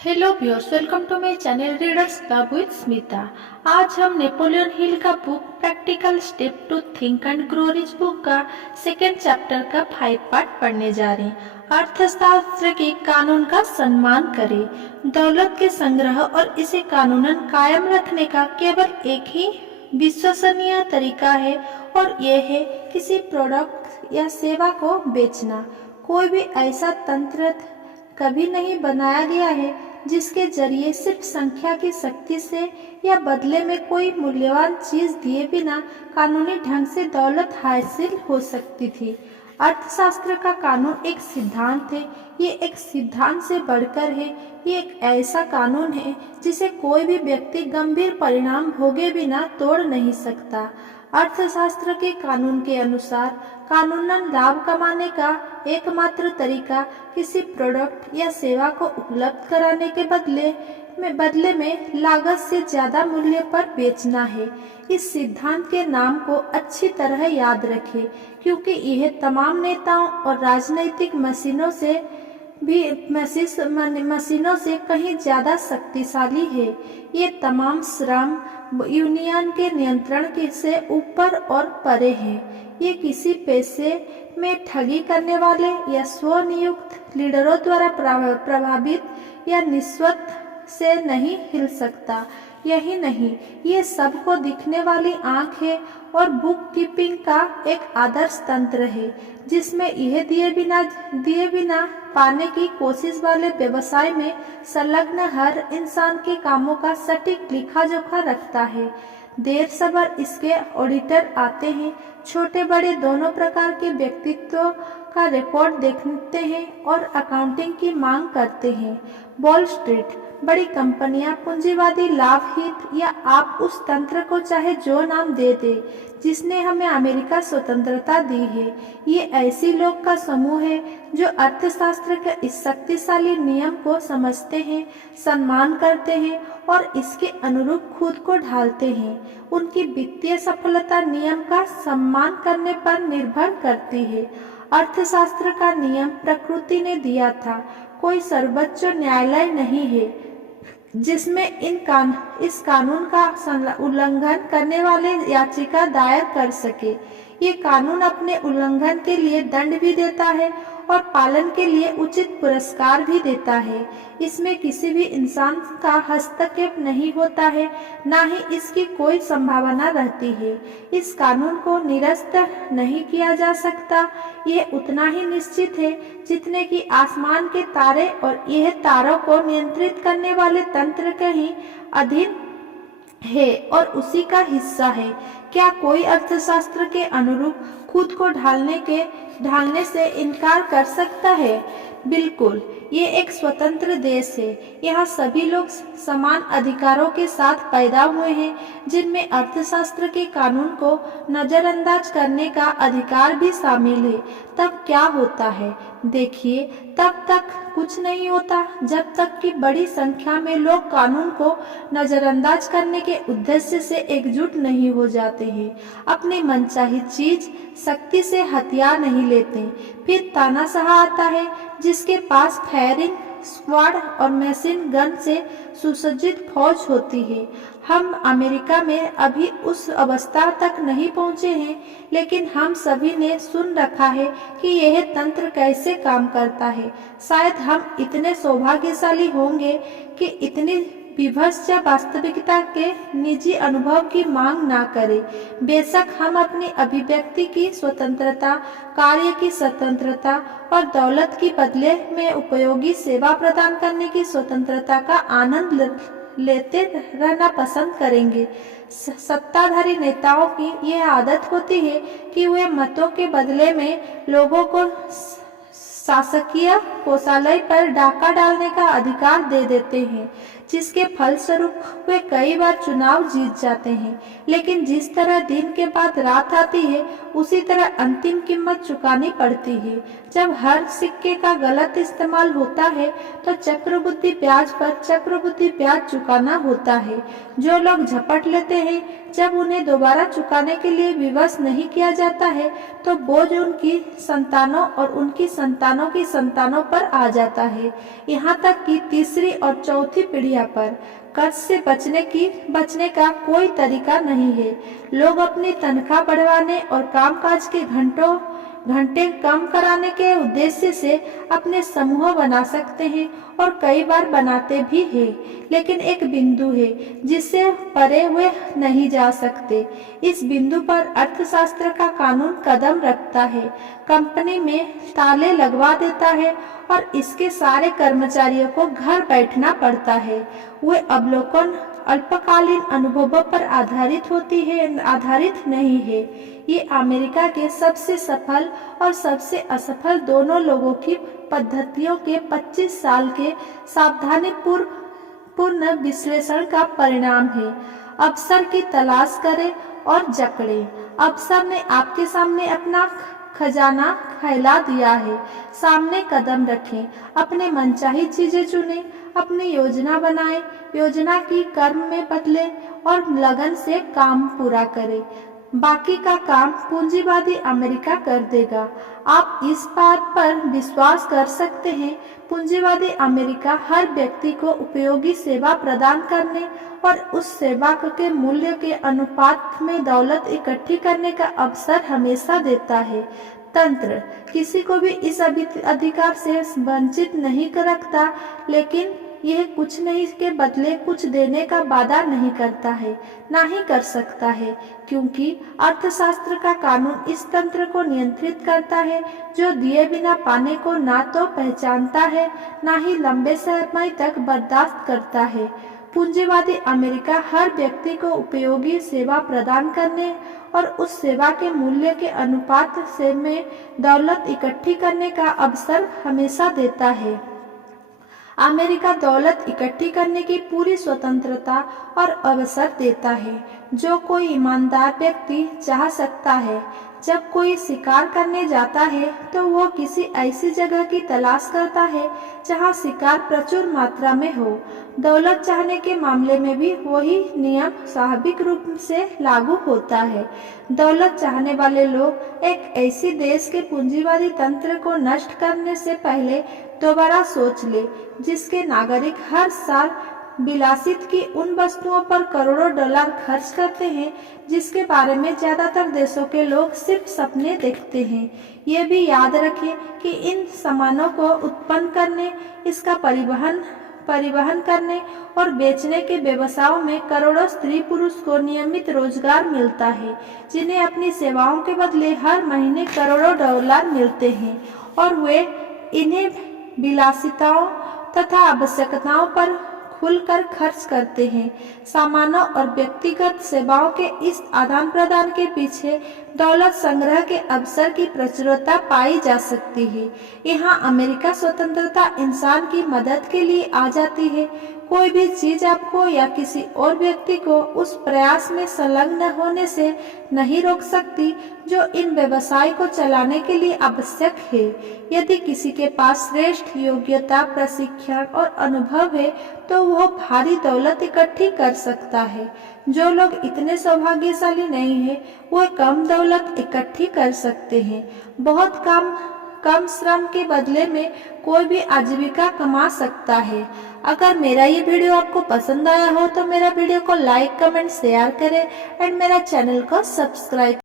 Hello viewers, welcome to my channel readers club with Smita. आज हम Napoleon Hill का book practical step to think and grow rich book का second chapter का 5 part पढ़ने जा रहे हैं। अर्थशास्त्र के कानून का सम्मान करें। दौलत के संग्रह और इसे कानूनन कायम रखने का केवल एक ही विश्वसनीय तरीका है और यह है किसी प्रोडक्ट या सेवा को बेचना। कोई भी ऐसा तंत्र कभी नहीं बनाया गया है जिसके जरिए सिर्फ संख्या की शक्ति से या बदले में कोई मूल्यवान चीज दिए बिना कानूनी ढंग से दौलत हासिल हो सकती थी। अर्थशास्त्र का कानून एक सिद्धांत है। ये एक सिद्धांत से बढ़कर है। ये एक ऐसा कानून है जिसे कोई भी व्यक्ति गंभीर परिणाम भोगे बिना तोड़ नहीं सकता। अर्थशास्त्र के कानून के अनुसार कानूनन लाभ कमाने का एकमात्र तरीका किसी प्रोडक्ट या सेवा को उपलब्ध कराने के बदले में लागत से ज्यादा मूल्य पर बेचना है। इस सिद्धांत के नाम को अच्छी तरह याद रखें क्योंकि यह तमाम नेताओं और राजनीतिक मशीनों से कहीं ज्यादा शक्तिशाली है। ये तमाम श्रम यूनियन के नियंत्रण से ऊपर और परे हैं। ये किसी पैसे में ठगी करने वाले या स्वनियुक्त लीडरों द्वारा प्रभावित या निस्वत से नहीं हिल सकता। यही नहीं, ये सबको दिखने वाली आंख है और बुक कीपिंग का एक आदर्श तंत्र है जिसमें यह दिए बिना पाने की कोशिश वाले व्यवसाय में संलग्न हर इंसान के कामों का सटीक लेखा जोखा रखता है। देर सबर इसके ऑडिटर आते हैं, छोटे बड़े दोनों प्रकार के व्यक्तित्व का रिकॉर्ड देखते हैं और अकाउंटिंग की मांग करते हैं। वॉल स्ट्रीट, बड़ी कंपनियां, पूंजीवादी लाभ हित या आप उस तंत्र को चाहे जो नाम दे दे जिसने हमें अमेरिका स्वतंत्रता दी है, ये ऐसी लोग का समूह है जो अर्थशास्त्र के इस शक्तिशाली नियम को समझते हैं, सम्मान करते हैं और इसके अनुरूप खुद को ढालते हैं। उनकी वित्तीय सफलता नियम का सम्मान करने पर निर्भर करती है। अर्थशास्त्र का नियम प्रकृति ने दिया था, कोई सर्वोच्च न्यायालय नहीं है जिसमें इस कानून का उल्लंघन करने वाले याचिका दायर कर सके। ये कानून अपने उल्लंघन के लिए दंड भी देता है और पालन के लिए उचित पुरस्कार भी देता है। इसमें किसी भी इंसान का हस्तक्षेप नहीं होता है, ना ही इसकी कोई संभावना रहती है। इस कानून को निरस्त नहीं किया जा सकता। यह उतना ही निश्चित है जितने कि आसमान के तारे और यह तारों को नियंत्रित करने वाले तंत्र के ही अधीन है और उसी का हिस्सा है। क्या कोई अर्थशास्त्र के अनुरूप खुद को ढालने से इनकार कर सकता है? बिल्कुल। ये एक स्वतंत्र देश है। यहाँ सभी लोग समान अधिकारों के साथ पैदा हुए हैं जिनमें अर्थशास्त्र के कानून को नजरअंदाज करने का अधिकार भी शामिल है। तब क्या होता है? देखिए, तब तक कुछ नहीं होता जब तक कि बड़ी संख्या में लोग कानून को नजरअंदाज करने के उद्देश्य से एकजुट नहीं हो जाते हैं, अपनी मनचाही चीज सख्ती से हथियार नहीं लेते। फिर तानाशाह आता है जिसके पास फायरिंग स्क्वाड और मशीन गन से सुसज्जित फौज होती है। हम अमेरिका में अभी उस अवस्था तक नहीं पहुंचे हैं, लेकिन हम सभी ने सुन रखा है कि यह तंत्र कैसे काम करता है। शायद हम इतने सौभाग्यशाली होंगे कि इतनी विभत्स वास्तविकता के निजी अनुभव की मांग ना करें। बेशक हम अपनी अभिव्यक्ति की स्वतंत्रता, कार्य की स्वतंत्रता और दौलत की बदले में उपयोगी सेवा प्रदान करने की स्वतंत्रता का आनंद लेते रहना पसंद करेंगे। सत्ताधारी नेताओं की यह आदत होती है कि वे मतों के बदले में लोगों को शासकीय कोषालय पर डाका डालने का अधिकार दे देते हैं, जिसके फलस्वरूप वे कई बार चुनाव जीत जाते हैं। लेकिन जिस तरह दिन के बाद रात आती है, उसी तरह अंतिम कीमत चुकानी पड़ती है। जब हर सिक्के का गलत इस्तेमाल होता है तो चक्रवृद्धि ब्याज पर चक्रवृद्धि ब्याज चुकाना होता है। जो लोग झपट लेते हैं, जब उन्हें दोबारा चुकाने के लिए विवश नहीं किया जाता है तो बोझ उनकी संतानों और उनकी संतानों की संतानों पर आ जाता है, यहाँ तक कि तीसरी और चौथी पीढ़ियां पर। कर्ज से बचने का कोई तरीका नहीं है। लोग अपनी तनख्वाह बढ़वाने और कामकाज के घंटे कम कराने के उद्देश्य से अपने समूह बना सकते हैं और कई बार बनाते भी हैं, लेकिन एक बिंदु है जिससे परे वे नहीं जा सकते। इस बिंदु पर अर्थशास्त्र का कानून कदम रखता है, कंपनी में ताले लगवा देता है और इसके सारे कर्मचारियों को घर बैठना पड़ता है। वे अवलोकन अल्पकालीन अनुभवों पर आधारित नहीं है। ये अमेरिका के सबसे सफल और सबसे असफल दोनों लोगों की पद्धतियों के 25 साल के सावधानीपूर्ण विश्लेषण का परिणाम है। अवसर की तलाश करें और जकड़ें। अवसर ने आपके सामने अपना खजाना फैला दिया है। सामने कदम रखें, अपने मनचाही चीजें चुनें, अपनी योजना बनाएं, योजना की कर्म में बदलें और लगन से काम पूरा करें। बाकी का काम पूंजीवादी अमेरिका कर देगा। आप इस बात पर विश्वास कर सकते हैं, पूंजीवादी अमेरिका हर व्यक्ति को उपयोगी सेवा प्रदान करने और उस सेवा के मूल्य के अनुपात में दौलत इकट्ठी करने का अवसर हमेशा देता है। तंत्र किसी को भी इस अधिकार से वंचित नहीं रखता, लेकिन यह कुछ नहीं के बदले कुछ देने का वादा नहीं करता है, ना ही कर सकता है, क्योंकि अर्थशास्त्र का कानून इस तंत्र को नियंत्रित करता है जो दिए बिना पाने को ना तो पहचानता है, ना ही लंबे समय तक बर्दाश्त करता है। पूंजीवादी अमेरिका हर व्यक्ति को उपयोगी सेवा प्रदान करने और उस सेवा के मूल्य के अनुपात से में दौलत इकट्ठी करने का अवसर हमेशा देता है। अमेरिका दौलत इकट्ठी करने की पूरी स्वतंत्रता और अवसर देता है, जो कोई ईमानदार व्यक्ति चाह सकता है। जब कोई शिकार करने जाता है तो वो किसी ऐसी जगह की तलाश करता है जहाँ शिकार प्रचुर मात्रा में हो। दौलत चाहने के मामले में भी वही नियम स्वाभाविक रूप से लागू होता है। दौलत चाहने वाले लोग एक ऐसी देश के पूंजीवादी तंत्र को नष्ट करने से पहले दोबारा सोच ले, जिसके नागरिक हर साल विलासिता की उन वस्तुओं पर करोड़ों डॉलर खर्च करते हैं जिसके बारे में ज्यादातर देशों के लोग सिर्फ सपने देखते हैं। ये भी याद रखें कि इन सामानों को उत्पन्न करने, इसका परिवहन करने और बेचने के व्यवसायों में करोड़ों स्त्री पुरुष को नियमित रोजगार मिलता है, जिन्हें अपनी सेवाओं के बदले हर महीने करोड़ों डॉलर मिलते हैं और वे इन्हें विलासिताओं तथा आवश्यकताओं पर खुलकर खर्च करते हैं। सामानों और व्यक्तिगत सेवाओं के इस आदान प्रदान के पीछे दौलत संग्रह के अवसर की प्रचुरता पाई जा सकती है। यहाँ अमेरिका स्वतंत्रता इंसान की मदद के लिए आ जाती है। कोई भी चीज आपको या किसी और व्यक्ति को उस प्रयास में संलग्न होने से नहीं रोक सकती जो इन व्यवसाय को चलाने के लिए आवश्यक है। यदि किसी के पास श्रेष्ठ योग्यता, प्रशिक्षण और अनुभव है तो वह भारी दौलत इकट्ठी कर सकता है। जो लोग इतने सौभाग्यशाली नहीं है वह कम दौलत इकट्ठी कर सकते हैं। बहुत कम श्रम के बदले में कोई भी आजीविका कमा सकता है। अगर मेरा ये वीडियो आपको पसंद आया हो तो मेरा वीडियो को लाइक, कमेंट, शेयर करें एंड मेरा चैनल को सब्सक्राइब